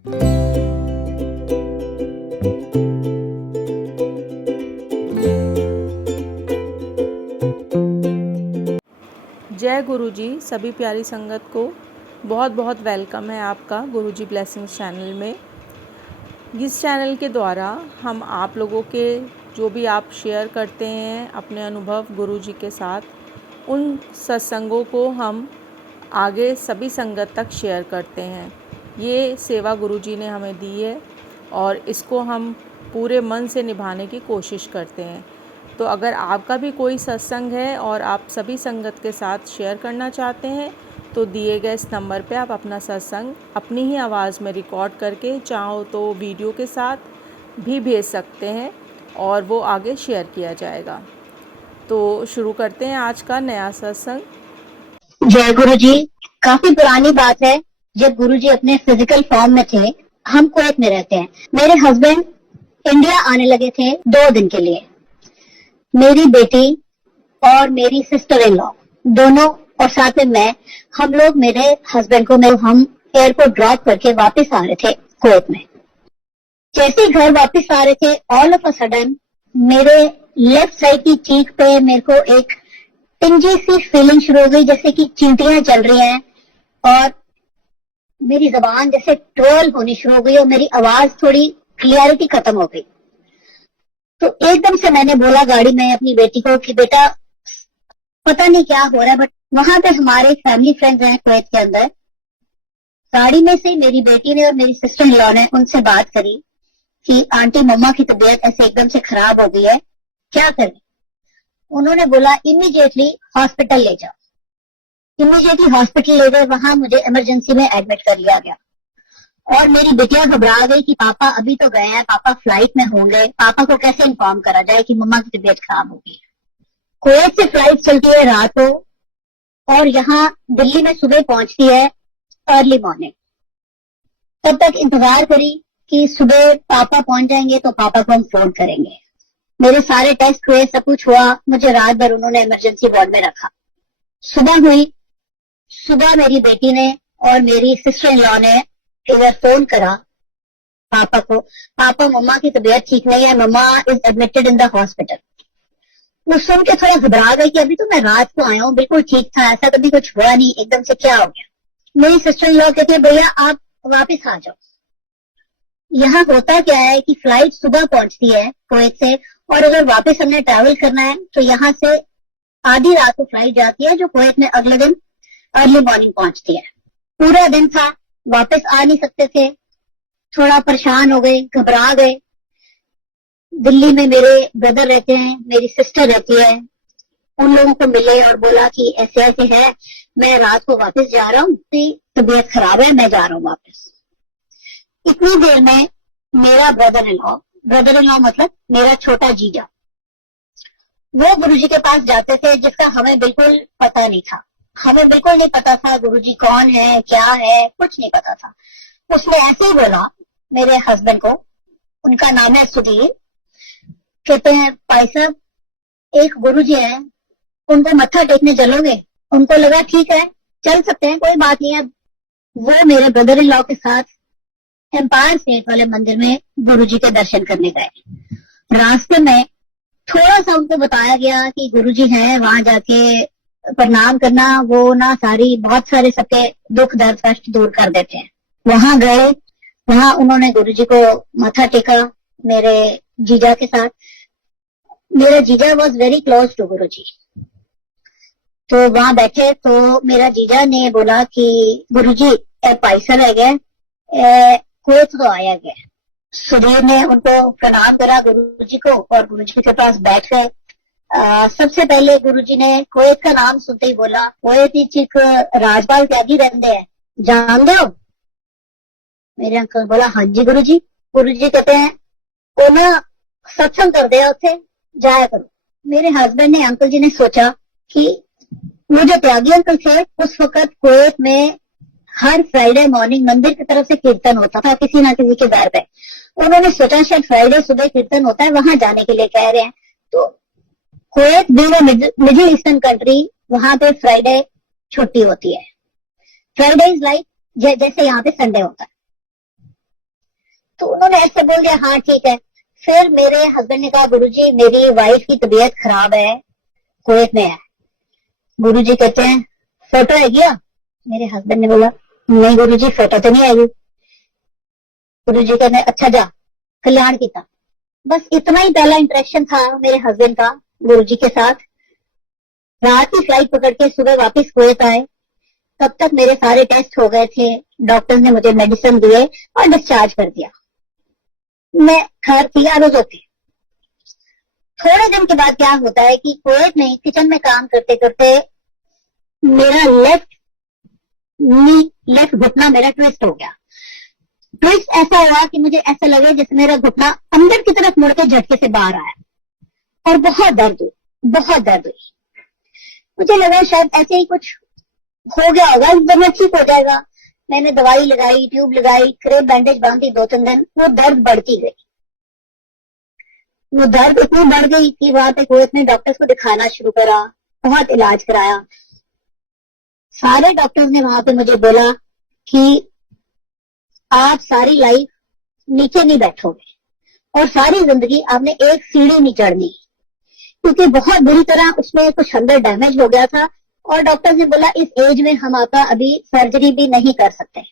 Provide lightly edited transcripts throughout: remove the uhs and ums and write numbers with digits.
जय गुरुजी। सभी प्यारी संगत को बहुत बहुत वेलकम है आपका गुरुजी ब्लेसिंग्स चैनल में। इस चैनल के द्वारा हम आप लोगों के जो भी आप शेयर करते हैं अपने अनुभव गुरुजी के साथ, उन सत्संगों को हम आगे सभी संगत तक शेयर करते हैं। ये सेवा गुरुजी ने हमें दी है और इसको हम पूरे मन से निभाने की कोशिश करते हैं। तो अगर आपका भी कोई सत्संग है और आप सभी संगत के साथ शेयर करना चाहते हैं तो दिए गए इस नंबर पे आप अपना सत्संग अपनी ही आवाज़ में रिकॉर्ड करके चाहो तो वीडियो के साथ भी भेज सकते हैं और वो आगे शेयर किया जाएगा। तो शुरू करते हैं आज का नया सत्संग। जय गुरु जी। काफी पुरानी बात है, जब गुरु जी अपने फिजिकल फॉर्म में थे। हम कुवैत में रहते हैं। मेरे हस्बैंड इंडिया आने लगे थे 2 दिन के लिए। मेरी बेटी और मेरी सिस्टर इन लॉ दोनों और साथ में मैं, हम लोग मेरे हस्बैंड को हम एयरपोर्ट ड्रॉप करके वापस आ रहे थे कुवैत में। जैसे ही घर वापस आ रहे थे, ऑल ऑफ अ सडन मेरे लेफ्ट साइड की चीख पे मेरे को एक टिंजी सी फीलिंग शुरू हो गई, जैसे कि चींटियां चल रही हैं और मेरी जबान जैसे ट्रोल होनी शुरू हो गई और मेरी आवाज थोड़ी क्लियरिटी खत्म हो गई। तो एकदम से मैंने बोला गाड़ी में अपनी बेटी को कि बेटा पता नहीं क्या हो रहा है। बट वहां पे हमारे फैमिली फ्रेंड्स हैं कुवैत के अंदर। गाड़ी में से मेरी बेटी ने और मेरी सिस्टर इन लॉ ने उनसे बात करी कि आंटी मम्मा की तबीयत ऐसे एकदम से खराब हो गई है, क्या करें। उन्होंने बोला इमीडिएटली हॉस्पिटल ले जाओ। इमीडिएटली हॉस्पिटल ले गए। वहां मुझे इमरजेंसी में एडमिट कर लिया गया और मेरी बिटिया घबरा गई कि पापा अभी तो गए हैं, पापा फ्लाइट में होंगे, पापा को कैसे इन्फॉर्म करा जाए कि मम्मा की तबीयत खराब हो गई। कुवैत से फ्लाइट चलती है रात को और यहाँ दिल्ली में सुबह पहुंचती है अर्ली मॉर्निंग। तब तक इंतजार करी कि सुबह पापा पहुंच जाएंगे तो पापा को हम फोन करेंगे। मेरे सारे टेस्ट हुए, सब कुछ हुआ। मुझे रात भर उन्होंने इमरजेंसी वार्ड में रखा। सुबह हुई। सुबह मेरी बेटी ने और मेरी सिस्टर इन लॉ ने इधर फोन करा पापा को, पापा मम्मा की तबीयत ठीक नहीं है, mama is admitted in the hospital. वो सुन के थोड़ा घबरा गई कि अभी तो मैं रात को आया हूँ, बिल्कुल ठीक था, ऐसा कभी कुछ हुआ नहीं, एकदम से क्या हो गया। मेरी सिस्टर इन लॉ कहती है भैया आप वापिस आ जाओ। यहाँ होता क्या है कि फ्लाइट सुबह पहुंचती है कुवैत से और अगर वापस हमने ट्रैवल करना है तो यहाँ से आधी रात को फ्लाइट जाती है जो कुवैत में अगले दिन अर्ली मॉर्निंग पहुंचती है। पूरा दिन था, वापस आ नहीं सकते थे। थोड़ा परेशान हो गए, घबरा गए। दिल्ली में मेरे ब्रदर रहते हैं, मेरी सिस्टर रहती है। उन लोगों को मिले और बोला कि ऐसे ऐसे है, मैं रात को वापस जा रहा हूँ, तबीयत खराब है, मैं जा रहा हूँ वापस। इतनी देर में मेरा ब्रदर इन लॉ मतलब मेरा छोटा जीजा, वो गुरुजी के पास जाते थे, जिसका हमें बिल्कुल पता नहीं था। हमें बिल्कुल नहीं पता था गुरुजी कौन है, क्या है, कुछ नहीं पता था। उसने ऐसे ही बोला मेरे हस्बैंड को, उनका नाम है सुधीर, कहते हैं भाई साहब एक गुरुजी है, उनको मत्था टेकने चलोगे। उनको लगा ठीक है चल सकते हैं, कोई बात नहीं है। वो मेरे ब्रदर इन लॉ के साथ एम्पायर स्टेट वाले मंदिर में गुरुजी के दर्शन करने गए। रास्ते में थोड़ा सा उनको बताया गया कि गुरुजी हैं, वहां जाके प्रणाम करना, वो ना बहुत सारे सबके दुख दर्द कष्ट दूर कर देते हैं। वहां गए, वहां उन्होंने गुरुजी को माथा टेका मेरे जीजा के साथ। मेरा जीजा वॉज वेरी क्लोज टू गुरुजी। तो वहां बैठे तो मेरा जीजा ने बोला कि गुरुजी पैसा रह गए, कुवैत तो आया गया। सुधीर ने उनको प्रणाम करा गुरुजी को और गुरुजी के पास बैठ गए। सबसे पहले गुरुजी ने कुवैत का नाम सुनते ही बोला कुवैत एक राजपाल त्यागी रहते हैं, जानते हो। मेरे अंकल बोला हाँ जी गुरुजी। गुरुजी कहते हैं वो ना सत्संग कर दिया, उसे जाया करो। मेरे हस्बैंड ने, अंकल जी ने सोचा कि वो जो त्यागी अंकल थे, उस वक्त कुवैत में हर फ्राइडे मॉर्निंग मंदिर की तरफ से कीर्तन होता था किसी ना किसी के घर पे। उन्होंने सोचा शायद फ्राइडे सुबह कीर्तन होता है, वहां जाने के लिए कह रहे हैं। तो Kuwait being middle eastern country, वहां पे फ्राइडे छुट्टी होती है। फ्राइडे इज लाइक जैसे यहाँ पे संडे होता है। तो उन्होंने ऐसे बोल दिया हाँ ठीक है। फिर मेरे हस्बैंड ने कहा गुरुजी मेरी वाइफ की तबीयत खराब है, कुवैत में है। गुरुजी कहते हैं फोटो है क्या? मेरे हस्बैंड ने बोला नहीं गुरुजी फोटो तो नहीं आई। गुरुजी कहते हैं अच्छा जा कल्याण किया। बस इतना ही पहला इंटरेक्शन था मेरे हस्बैंड का गुरुजी के साथ। रात की फ्लाइट पकड़ के सुबह वापस कुवैत आए। तब तक मेरे सारे टेस्ट हो गए थे, डॉक्टर ने मुझे मेडिसिन दिए और डिस्चार्ज कर दिया। मैं घर थी, आई वाज ओके। थोड़े दिन के बाद क्या होता है कि कुवैत में किचन में काम करते करते मेरा लेफ्ट घुटना मेरा ट्विस्ट हो गया। ट्विस्ट ऐसा हुआ कि मुझे ऐसा लगा जैसे मेरा घुटना अंदर की तरफ मुड़ के झटके से बाहर आया और बहुत दर्द हुई। मुझे लगा शायद ऐसे ही कुछ हो गया होगा, एकदम ठीक हो जाएगा। मैंने दवाई लगाई, ट्यूब लगाई, क्रेप बैंडेज बांधी 2-3 दिन। वो दर्द बढ़ती गई, वो दर्द इतनी बढ़ गई कि वहां पे कुवैत में डॉक्टर्स को दिखाना शुरू करा, बहुत इलाज कराया। सारे डॉक्टर्स ने वहां पे मुझे बोला कि आप सारी लाइफ नीचे नहीं बैठोगे और सारी जिंदगी आपने एक सीढ़ी नहीं चढ़नी, क्योंकि बहुत बुरी तरह उसमें कुछ अंदर डैमेज हो गया था। और डॉक्टर ने बोला इस एज में हम आपका अभी सर्जरी भी नहीं कर सकते।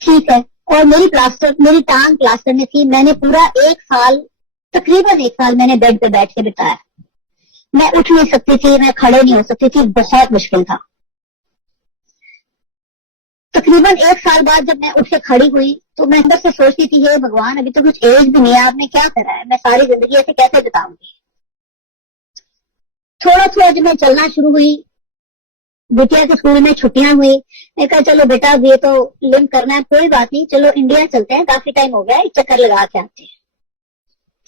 ठीक है। और मेरी टांग प्लास्टर में थी। मैंने पूरा तकरीबन एक साल मैंने बेड पे बैठ के बिताया। मैं उठ नहीं सकती थी, मैं खड़े नहीं हो सकती थी, बहुत मुश्किल था। तकरीबन एक साल बाद जब मैं उठ के खड़ी हुई तो मैं अंदर से सोचती थी हे भगवान अभी तो कुछ एज भी नहीं है, आपने क्या करा है, मैं सारी जिंदगी ऐसे कैसे बिताऊंगी। थोड़ा जब मैं चलना शुरू हुई, बिटिया के स्कूल में छुट्टियां हुई, मैं कहा चलो बेटा ये तो लिंक करना है, कोई बात नहीं, चलो इंडिया चलते हैं, काफी टाइम हो गया, एक चक्कर लगा के आते हैं।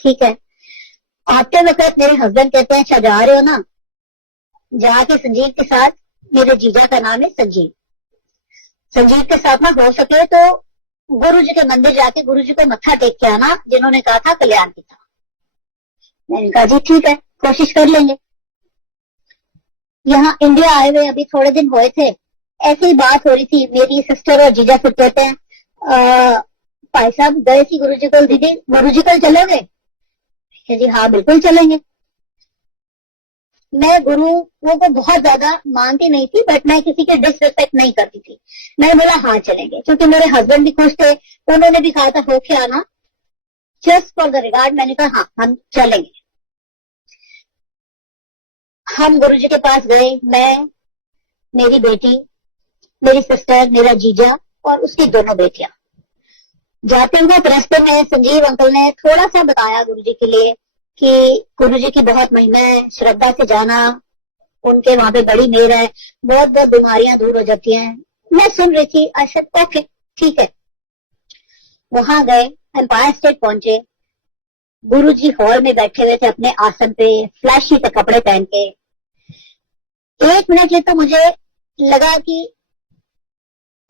ठीक है। आते वक्त मेरे हस्बैंड कहते हैं अच्छा जा रहे हो ना, जाके संजीव के साथ, मेरे जीजा का नाम है संजीव के साथ ना हो सके तो गुरु जी के मंदिर जाके गुरु जी को मत्था टेक के आना, जिन्होंने कहा था कल्याण की था। मैंने कहा जी ठीक है, कोशिश कर लेंगे। यहाँ इंडिया आए हुए अभी थोड़े दिन हुए थे, ऐसी ही बात हो रही थी, मेरी सिस्टर और जीजा फिर कहते हैं भाई साहब गए थी गुरु जी कल, दीदी गुरु जी कल चलोगे? जी हाँ बिल्कुल चलेंगे। मैं गुरुओं को बहुत ज्यादा मानती नहीं थी, बट मैं किसी के डिसरिस्पेक्ट नहीं करती थी। मैंने बोला हाँ चलेंगे, क्योंकि मेरे हस्बैंड भी खुश थे, उन्होंने भी कहा था होके आना, जस्ट फॉर द रिगार्ड। मैंने कहा हाँ हम चलेंगे। हम गुरु जी के पास गए, मैं, मेरी बेटी, मेरी सिस्टर, मेरा जीजा और उसकी दोनों बेटियां। जाते हुए रास्ते में संजीव अंकल ने थोड़ा सा बताया गुरु जी के लिए कि गुरु जी की बहुत महिमा है, श्रद्धा से जाना, उनके वहां पे बड़ी मेहर है, बहुत बहुत बीमारियां दूर हो जाती हैं। मैं सुन रही थी, आई सेड ओके ठीक है। वहां गए, एम्पायर स्टेट पहुंचे, गुरु जी हॉल में बैठे हुए थे अपने आसन पे, फ्लैशी पे कपड़े पहन के। 1 मिनट लिए तो मुझे लगा कि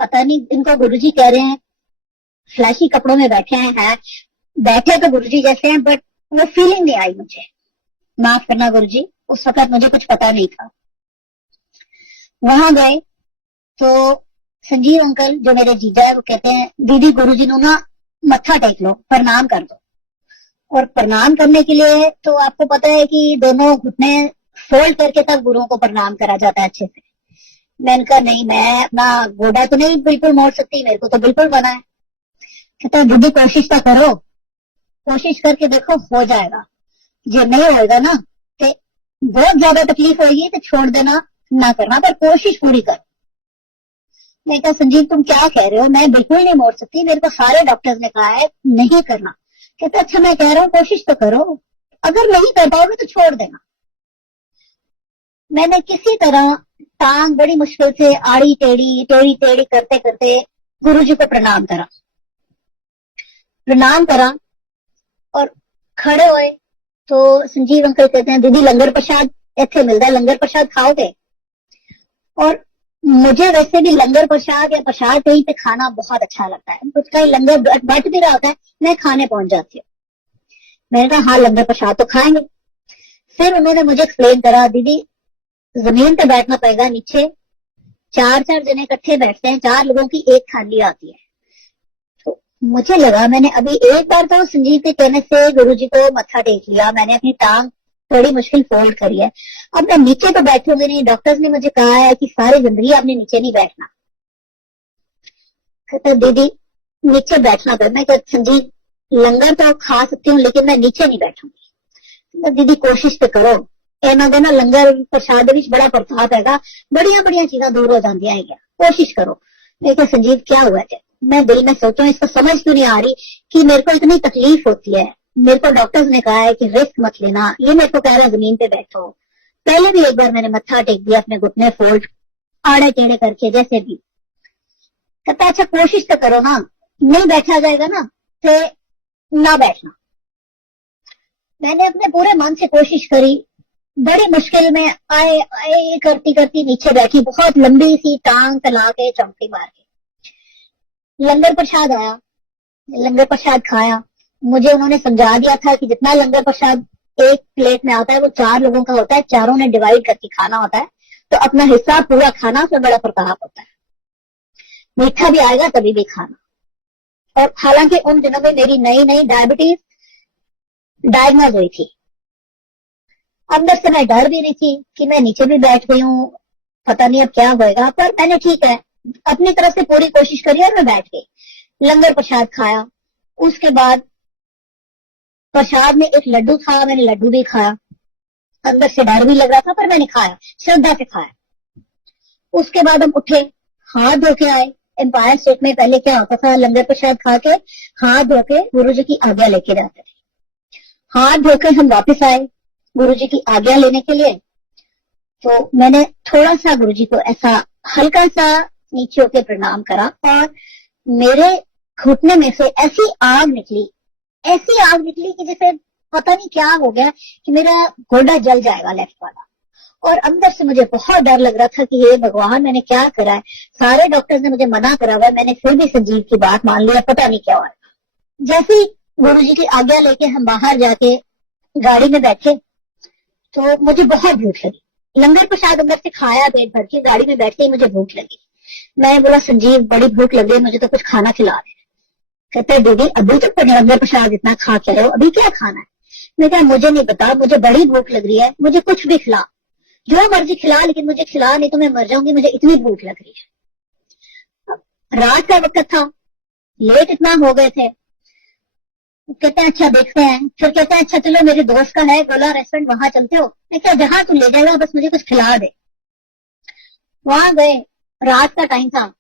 पता नहीं इनको गुरु जी कह रहे हैं, फ्लैशी कपड़ों में बैठे हैं, बैठे तो गुरु जी जैसे हैं, बट वो फीलिंग नहीं आई मुझे। माफ करना गुरु जी, उस वक्त मुझे कुछ पता नहीं था। वहां गए तो संजीव अंकल जो मेरे जीजा है वो कहते हैं दीदी गुरु जी ना मत्था टेक लो, प्रणाम कर दो। और प्रणाम करने के लिए तो आपको पता है कि दोनों घुटने फोल्ड करके तब गुरुओं को प्रणाम करा जाता है अच्छे से। मैंने कहा नहीं, मैं अपना गोडा तो नहीं बिल्कुल मोड़ सकती, मेरे को तो बिल्कुल बना है। कहता है दीदी कोशिश तो करो, कोशिश करके देखो हो जाएगा, जो नहीं होगा ना तो बहुत ज्यादा तकलीफ होगी तो छोड़ देना, ना करना, पर कोशिश पूरी कर। मैं कहा संजीव तुम क्या कह रहे हो, मैं बिल्कुल नहीं मोड़ सकती, मेरे को सारे डॉक्टर्स ने कहा है नहीं करना। कहते अच्छा मैं कह रहा हूँ कोशिश तो करो, अगर नहीं कर पाओगे तो छोड़ देना। मैंने किसी तरह टांग बड़ी मुश्किल से आड़ी टेढ़ी करते करते गुरु जी को प्रणाम करा और खड़े हुए तो संजीव अंकल कहते हैं दीदी लंगर प्रसाद इत्थे मिलता है, लंगर प्रसाद खाओगे? और मुझे वैसे भी लंगर प्रसाद या प्रसाद कहीं पे खाना बहुत अच्छा लगता है, कुछ कहीं लंगर बट भी रहा होता है, मैं खाने पहुंच जाती हूँ। मैंने कहा हाँ लंगर प्रसाद तो खाएंगे। फिर उन्होंने मुझे एक्सप्लेन करा दीदी जमीन पे बैठना पड़ेगा, नीचे 4 जने इकट्ठे बैठते हैं, 4 लोगों की एक थाली आती है, तो मुझे लगा मैंने अभी एक बार तो संजीव के कहने से गुरुजी को मत्था टेक लिया, मैंने अपनी टांग थोड़ी मुश्किल फोल्ड करी है, अब मैं नीचे तो बैठूंगी नहीं। डॉक्टर्स ने मुझे कहा है कि सारी जिंदगी आपने नीचे नहीं बैठना। कहता दीदी नीचे बैठना कर। मैं कहता संजीव लंगर तो खा सकती हूँ लेकिन मैं नीचे नहीं बैठूंगी। दीदी कोशिश तो करो, ਇਹਨਾਂ ਦੇ ਨਾ लंगर प्रसाद ਵਿੱਚ बड़ा प्रताप हैगा, बड़िया बड़िया चीजा दूर हो जाती है, कोशिश करो। मैं क्या संजीव क्या हुआ है? मैं दिल में सोचूं इसको समझ क्यों नहीं आ रही कि मेरे को इतनी तकलीफ होती है। मेरे को डॉक्टर्स ने कहा है कि रिस्क मत लेना, ये मेरे को कह रहा है जमीन पे बैठो। पहले भी एक बार मैंने मत्था टेक दिया, अपने घुटने फोल्ड आड़े टेढ़े करके जैसे भी। कहता अच्छा कोशिश तो करो ना, नहीं बैठा जाएगा ना तो ना बैठना। मैंने अपने पूरे मन से कोशिश करी, बड़ी मुश्किल में आए आए करती करती नीचे बैठी, बहुत लंबी सी टांग फैला के चौंकी मार के। लंगर प्रसाद आया, लंगर प्रसाद खाया। मुझे उन्होंने समझा दिया था कि जितना लंगर प्रसाद एक प्लेट में आता है वो 4 लोगों का होता है, चारों ने डिवाइड करके खाना होता है, तो अपना हिस्सा पूरा खाना, उसमें बड़ा प्रताप होता है। मीठा भी आएगा तभी भी खाना। और हालांकि उन दिनों में मेरी नई नई डायबिटीज डायग्नोज हुई थी। अंदर से मैं डर भी रही थी कि मैं नीचे भी बैठ गई हूँ, पता नहीं अब क्या होएगा, पर मैंने ठीक है अपनी तरफ से पूरी कोशिश करी और मैं बैठ गई। लंगर प्रसाद खाया, उसके बाद प्रसाद में एक लड्डू था, मैंने लड्डू भी खाया। अंदर से डर भी लग रहा था पर मैंने खाया, श्रद्धा से खाया। उसके बाद हम उठे, हाथ धो के आए। एम्पायर स्टेट में पहले क्या होता था, लंगर प्रसाद खा के हाथ धो के गुरु जी की आज्ञा लेके जाते थे। हाथ धो के हम वापिस आए गुरु जी की आज्ञा लेने के लिए। तो मैंने थोड़ा सा गुरु जी को ऐसा हल्का सा नीचे होकर प्रणाम करा और मेरे घुटने में से ऐसी आग निकली कि जैसे पता नहीं क्या हो गया कि मेरा गोडा जल जाएगा लेफ्ट वाला। और अंदर से मुझे बहुत डर लग रहा था कि हे भगवान मैंने क्या करा है। सारे डॉक्टर्स ने मुझे मना करा हुआ है, मैंने फिर भी संजीव की बात मान लिया, पता नहीं क्या हुआ। जैसे ही गुरु जी की आज्ञा लेके हम बाहर जाके गाड़ी में बैठे तो मुझे बहुत भूख लगी। लंगर प्रसाद अंदर से खाया पेट भर के, गाड़ी में बैठते ही मुझे भूख लगी। मैंने बोला संजीव बड़ी भूख लग गई, मुझे तो कुछ खाना खिला दे। कहते दीदी अभी तक तो लंगर प्रसाद इतना खा के रहे हो, अभी क्या खाना है? मैं कहा मुझे नहीं पता, मुझे बड़ी भूख लग रही है, मुझे कुछ भी खिला, जो मर्जी खिला, लेकिन मुझे खिला, नहीं तो मैं मर जाऊंगी, मुझे इतनी भूख लग रही है। रात का वक्त था, लेट इतना हो गए थे। कहते हैं अच्छा देखते हैं। फिर कहते हैं अच्छा चलो मेरे दोस्त का है गोला रेस्टोरेंट, वहां चलते हो। मैं क्या जहां तू ले जाएगा बस मुझे कुछ खिला दे। वहां गए, रात का टाइम था।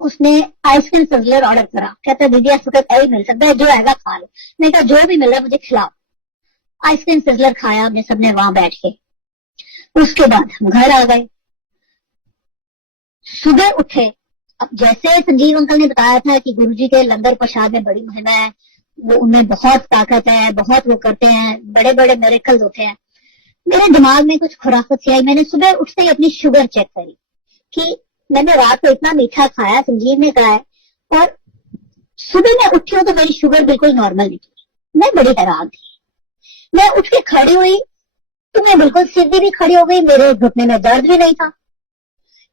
उसने आइसक्रीम सिजलर ऑर्डर करा। कहता दीदी इस वक्त यही मिल सकता है, जो आएगा खा लो। मैं कहा जो भी मिल रहा है मुझे खिलाओ। आइसक्रीम सिजलर खाया हमने सबने वहां बैठ के। उसके बाद हम घर आ गए। सुबह उठे, अब जैसे संजीव अंकल ने बताया था कि गुरुजी के लंगर प्रसाद में बड़ी महिमा है, वो उनमें बहुत ताकत है, बहुत वो करते हैं, बड़े बड़े मिरेकल्स होते हैं। मेरे दिमाग में कुछ खुराफत सी आई। मैंने सुबह उठते ही अपनी शुगर चेक करी कि मैंने रात को इतना मीठा खाया, संजीव ने कहा है, और सुबह मैं उठी हूं तो मेरी शुगर बिल्कुल नॉर्मल निकली। मैं बड़ी हैरान थी। मैं उठ के खड़ी हुई तो मैं बिल्कुल सीधी भी खड़ी हो गई, मेरे घुटने में दर्द भी नहीं था।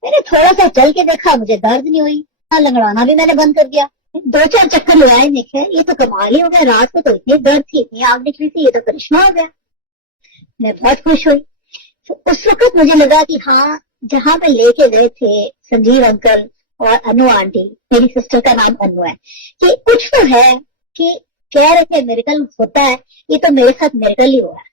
मैंने थोड़ा सा चल के देखा, मुझे दर्द नहीं हुई। लंगड़ाना भी मैंने बंद कर दिया। 2-4 चक्कर लगाए, देखे ये तो कमाल ही हो गया, रात को तो इतनी दर्द थी, इतनी आग निकली थी, ये तो करिश्मा हो गया। मैं बहुत खुश हुई। तो उस वक्त मुझे लगा कि हाँ, जहां पे लेके गए थे संजीव अंकल और अनु आंटी, मेरी सिस्टर का नाम अनु है, कि कुछ तो है कि कह रहे थे मेरेकल होता है, ये तो मेरे साथ मेरेकल ही हुआ है।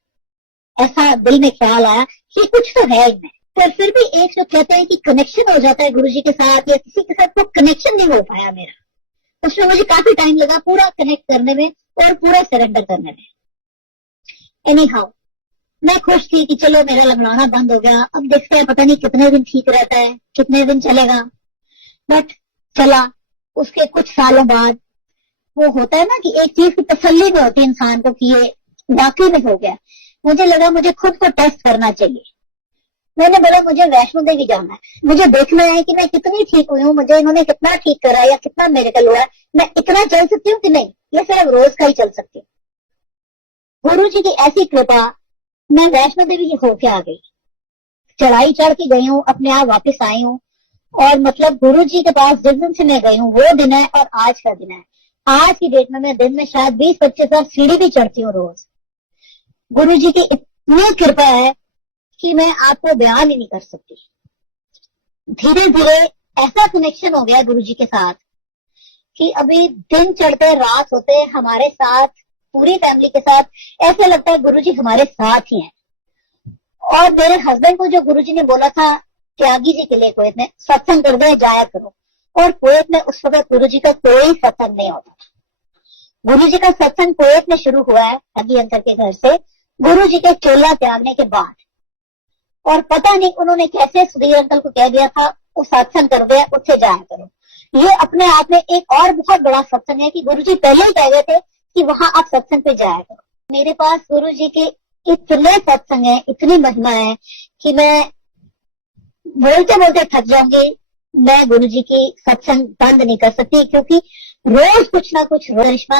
ऐसा दिल में ख्याल आया कि कुछ तो है इनमें। पर फिर भी एक जो कहते हैं कि कनेक्शन हो जाता है गुरुजी के साथ या किसी के साथ, वो कनेक्शन नहीं हो पाया मेरा। उसमें मुझे काफी टाइम लगा पूरा कनेक्ट करने में और पूरा सरेंडर करने में। एनी हाउ, मैं खुश थी कि चलो मेरा लंगड़ाना बंद हो गया। अब देखते हैं पता नहीं कितने दिन ठीक रहता है, कितने दिन चलेगा, बट चला। उसके कुछ सालों बाद वो होता है ना कि एक चीज की तसल्ली में होती है इंसान को कि ये वाकई में हो गया। मुझे लगा मुझे खुद को टेस्ट करना चाहिए। मैंने बोला मुझे वैष्णो देवी जाना है, मुझे देखना है कि मैं कितनी ठीक हुई हूँ, मुझे इन्होंने कितना ठीक करा या कितना मेरेकल हुआ है, मैं इतना चल सकती हूँ कि नहीं, ये सिर्फ रोज का ही चल सकती हूँ। गुरु जी की ऐसी कृपा, मैं वैष्णो देवी होके आ गई, चढ़ाई चढ़ के गई हूँ, अपने आप वापस आई हूँ। और मतलब गुरु जी के पास जिस दिन से मैं गई हूँ वो दिन है और आज का दिन है। आज की डेट में मैं दिन में शायद 20-25 बार सीढ़ी भी चढ़ती हूँ रोज। गुरु जी की इतनी कृपा है कि मैं आपको बयान ही नहीं कर सकती। धीरे धीरे ऐसा कनेक्शन हो गया गुरु जी के साथ कि अभी दिन चढ़ते रात होते हमारे साथ, पूरी फैमिली के साथ ऐसे लगता है गुरु जी हमारे साथ ही हैं। और मेरे हस्बैंड को जो गुरु जी ने बोला था त्यागी जी के लिए कुवैत में सत्संग कर दे जाया करो, और कुवैत में उस वक्त गुरु जी का कोई सत्संग नहीं होता था। गुरु जी का सत्संग कुवैत में शुरू हुआ है त्यागी अंकल के घर से, गुरु जी के चोला त्यागने के बाद। और पता नहीं उन्होंने कैसे सुधीर अंकल को कह दिया था वो सत्संग कर दे, उससे जाया करो। ये अपने आप में एक और बहुत बड़ा सत्संग है कि गुरु जी पहले ही कह गए थे कि वहां आप सत्संग पे जाया करो। मेरे पास गुरु जी के इतने सत्संग है, इतनी महिमा है कि मैं बोलते बोलते थक जाऊंगी। मैं गुरु जी की सत्संग बंद नहीं कर सकती, क्योंकि रोज कुछ ना कुछ करिश्मा